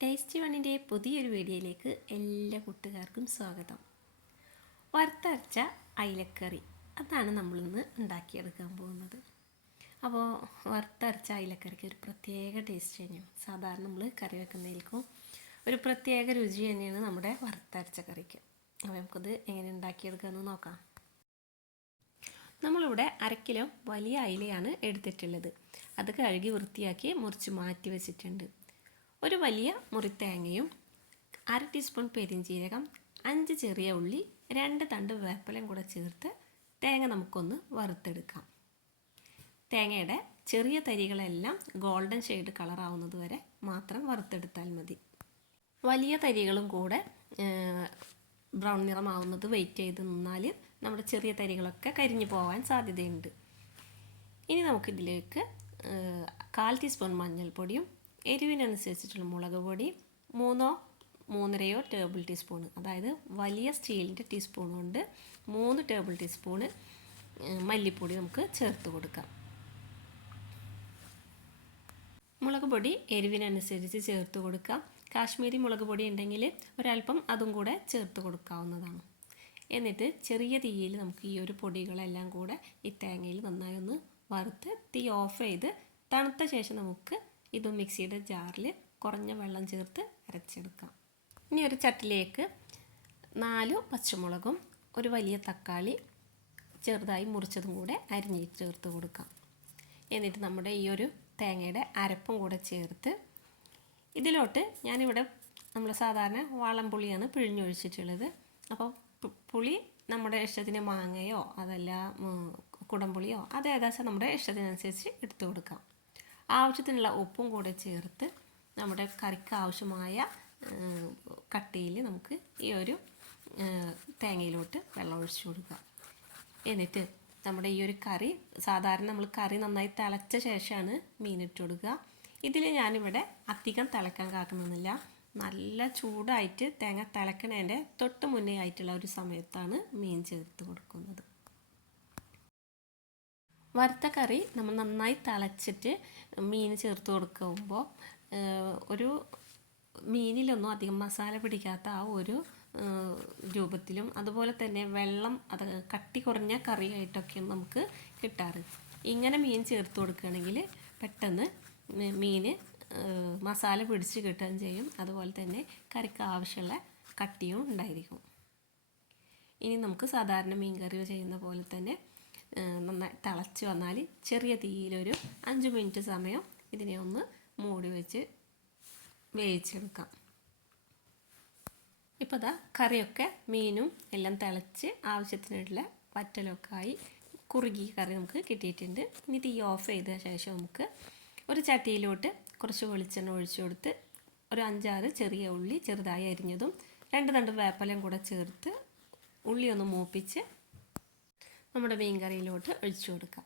Tasty വണ്ണിന്റെ പുതിയൊരു വീഡിയോയിലേക്ക് എല്ലാ കൂട്ടുകാർക്കും സ്വാഗതം. വറുത്തരച്ച അയിലക്കറി അതാണ് നമ്മളിന്ന് ഉണ്ടാക്കിയെടുക്കാൻ പോകുന്നത്. അപ്പോൾ വറുത്തരച്ച അയിലക്കറിക്ക് ഒരു പ്രത്യേക ടേസ്റ്റ് തന്നെയാണ് സാധാരണ നമ്മൾ കറി വെക്കുന്നതിലേക്കും ഒരു പ്രത്യേക രുചി തന്നെയാണ് നമ്മുടെ വറുത്തരച്ച കറിക്ക്. അപ്പോൾ നമുക്കത് എങ്ങനെ ഉണ്ടാക്കിയെടുക്കാമെന്ന് നോക്കാം. നമ്മളിവിടെ അരക്കിലോ കിലോ വലിയ അയിലയാണ് എടുത്തിട്ടുള്ളത്. അത് കഴുകി വൃത്തിയാക്കി മുറിച്ച് മാറ്റി വെച്ചിട്ടുണ്ട്. ഒരു വലിയ മുറി തേങ്ങയും അര ടീസ്പൂൺ പെരിഞ്ചീരകം അഞ്ച് ചെറിയ ഉള്ളി രണ്ട് തണ്ട് വേപ്പലയും കൂടെ ചേർത്ത് തേങ്ങ നമുക്കൊന്ന് വറുത്തെടുക്കാം. തേങ്ങയുടെ ചെറിയ തരികളെല്ലാം ഗോൾഡൻ ഷെയ്ഡ് കളറാവുന്നത് വരെ മാത്രം വറുത്തെടുത്താൽ മതി. വലിയ തരികളും കൂടെ ബ്രൗൺ നിറമാവുന്നത് വെയിറ്റ് ചെയ്ത് നിന്നാൽ നമ്മുടെ ചെറിയ തരികളൊക്കെ കരിഞ്ഞു പോകാൻ സാധ്യതയുണ്ട്. ഇനി നമുക്കിതിലേക്ക് കാൽ ടീസ്പൂൺ മഞ്ഞൾപ്പൊടിയും എരിവിനനുസരിച്ചിട്ടുള്ള മുളക് പൊടി മൂന്നോ മൂന്നരയോ ടേബിൾ ടീസ്പൂൺ അതായത് വലിയ സ്റ്റീലിന്റെ ടീസ്പൂൺ കൊണ്ട് മൂന്ന് ടേബിൾ ടീസ്പൂണ് മല്ലിപ്പൊടി നമുക്ക് ചേർത്ത് കൊടുക്കാം. മുളക് പൊടി എരിവിനനുസരിച്ച് ചേർത്ത് കൊടുക്കാം. കാശ്മീരി മുളക് പൊടി ഉണ്ടെങ്കിൽ ഒരല്പം അതും കൂടെ ചേർത്ത് കൊടുക്കാവുന്നതാണ്. എന്നിട്ട് ചെറിയ തീയിൽ നമുക്ക് ഈ ഒരു പൊടികളെല്ലാം കൂടെ ഈ തേങ്ങയിൽ നന്നായി ഒന്ന് വറുത്ത് തീ ഓഫ് ചെയ്ത് തണുത്ത ശേഷം നമുക്ക് ഇത് മിക്സിയുടെ ജാറിൽ കുറഞ്ഞ വെള്ളം ചേർത്ത് അരച്ചെടുക്കാം. ഇനി ഒരു ചട്ടിലേക്ക് നാല് പച്ചമുളകും ഒരു വലിയ തക്കാളി ചെറുതായി മുറിച്ചതും കൂടെ അരിഞ്ഞിട്ട് ചേർത്ത് കൊടുക്കാം. എന്നിട്ട് നമ്മുടെ ഈ ഒരു തേങ്ങയുടെ അരപ്പും കൂടെ ചേർത്ത് ഇതിലോട്ട് ഞാനിവിടെ നമ്മൾ സാധാരണ വാളംപുളിയാണ് പിഴിഞ്ഞൊഴിച്ചിട്ടുള്ളത്. അപ്പോൾ പുളി നമ്മുടെ ഇഷ്ടത്തിന് മാങ്ങയോ അതല്ല കുടംപുളിയോ അത് നമ്മുടെ ഇഷ്ടത്തിനനുസരിച്ച് എടുത്തു കൊടുക്കാം. ആവശ്യത്തിനുള്ള ഉപ്പും കൂടെ ചേർത്ത് നമ്മുടെ കറിക്ക് ആവശ്യമായ കട്ടിയിൽ നമുക്ക് ഈ ഒരു തേങ്ങയിലോട്ട് വെള്ളം ഒഴിച്ചു കൊടുക്കുക എന്നിട്ട് നമ്മുടെ ഈ ഒരു കറി സാധാരണ നമ്മൾ കറി നന്നായി തിളച്ച ശേഷമാണ് മീനിട്ട് കൊടുക്കുക. ഇതിൽ ഞാനിവിടെ അധികം തിളക്കാൻ കാക്കുന്നില്ല നല്ല ചൂടായിട്ട് തേങ്ങ തിളക്കണേന്റെ തൊട്ട് മുന്നേ ആയിട്ടുള്ള ഒരു സമയത്താണ് മീൻ ചേർത്ത് കൊടുക്കുന്നത്. വറുത്ത കറി നമ്മൾ നന്നായി തിളച്ചിട്ട് മീൻ ചേർത്ത് കൊടുക്കുമ്പോൾ ഒരു മീനിലൊന്നും അധികം മസാല പിടിക്കാത്ത ആ ഒരു രൂപത്തിലും അതുപോലെ തന്നെ വെള്ളം അത് കട്ടി കുറഞ്ഞ കറിയായിട്ടൊക്കെ നമുക്ക് കിട്ടാറ്. ഇങ്ങനെ മീൻ ചേർത്ത് കൊടുക്കുകയാണെങ്കിൽ പെട്ടെന്ന് മീൻ മസാല പിടിച്ച് കിട്ടുകയും ചെയ്യും. അതുപോലെ തന്നെ കറിക്ക് ആവശ്യമുള്ള കട്ടിയും ഉണ്ടായിരിക്കും. ഇനി നമുക്ക് സാധാരണ മീൻ കറി ചെയ്യുന്ന പോലെ തന്നെ നന്നായി തിളച്ച് വന്നാൽ ചെറിയ തീയിലൊരു അഞ്ച് മിനിറ്റ് സമയം ഇതിനെ ഒന്ന് മൂടി വെച്ച് വേവിച്ചെടുക്കാം. ഇപ്പോൾ ഇതാ കറിയൊക്കെ മീനും എല്ലാം തിളച്ച് ആവശ്യത്തിനുള്ള വറ്റലൊക്കെ ആയി കുറുകി കറി നമുക്ക് കിട്ടിയിട്ടുണ്ട്. ഇനി തീ ഓഫ് ചെയ്ത ശേഷം നമുക്ക് ഒരു ചട്ടിയിലോട്ട് കുറച്ച് വെളിച്ചെണ്ണ ഒഴിച്ചു കൊടുത്ത് ഒരു അഞ്ചാറ് ചെറിയ ഉള്ളി ചെറുതായി അരിഞ്ഞതും രണ്ട് രണ്ട് വേപ്പലയും കൂടെ ചേർത്ത് ഉള്ളി ഒന്ന് മൂപ്പിച്ച് നമ്മുടെ മീൻ കറിയിലോട്ട് ഒഴിച്ചു കൊടുക്കാം.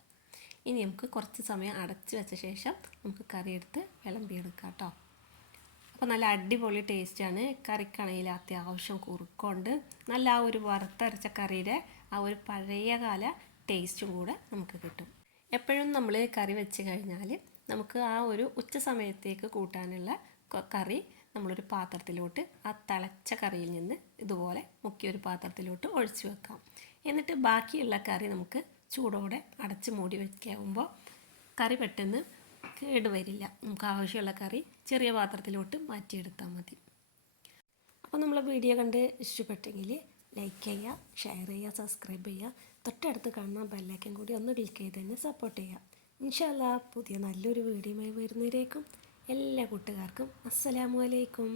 ഇനി നമുക്ക് കുറച്ച് സമയം അടച്ചു വെച്ച ശേഷം നമുക്ക് കറി എടുത്ത് വിളമ്പിയെടുക്കാം കേട്ടോ. അപ്പോൾ നല്ല അടിപൊളി ടേസ്റ്റാണ് കറിക്കണയിൽ അത്യാവശ്യം കുറുക്കൊണ്ട്. നല്ല ആ ഒരു വറുത്തരച്ച കറിയുടെ ആ ഒരു പഴയകാല ടേസ്റ്റും കൂടെ നമുക്ക് കിട്ടും. എപ്പോഴും നമ്മൾ കറി വെച്ച് കഴിഞ്ഞാൽ നമുക്ക് ആ ഒരു ഉച്ച സമയത്തേക്ക് കൂട്ടാനുള്ള കറി നമ്മളൊരു പാത്രത്തിലോട്ട് ആ തിളച്ച കറിയിൽ നിന്ന് ഇതുപോലെ മുക്കിയൊരു പാത്രത്തിലോട്ട് ഒഴിച്ചു വെക്കാം. എന്നിട്ട് ബാക്കിയുള്ള കറി നമുക്ക് ചൂടോടെ അടച്ച് മൂടി വയ്ക്കാവുമ്പോൾ കറി പെട്ടെന്ന് കേടുവരില്ല നമുക്ക് ആവശ്യമുള്ള കറി ചെറിയ പാത്രത്തിലോട്ട് മാറ്റിയെടുത്താൽ മതി. അപ്പോൾ നമ്മൾ വീഡിയോ കണ്ട് ഇഷ്ടപ്പെട്ടെങ്കിൽ ലൈക്ക് ചെയ്യുക ഷെയർ ചെയ്യുക സബ്സ്ക്രൈബ് ചെയ്യുക. തൊട്ടടുത്ത് കാണുന്ന ബെല്ലൈക്കൻ കൂടി ഒന്ന് ക്ലിക്ക് ചെയ്ത് തന്നെ സപ്പോർട്ട് ചെയ്യുക. ഇൻഷാല്ല പുതിയ നല്ലൊരു വീഡിയോയുമായി വരുന്നതിലേക്കും എല്ലാ കൂട്ടുകാർക്കും അസ്സലാമു അലൈക്കും.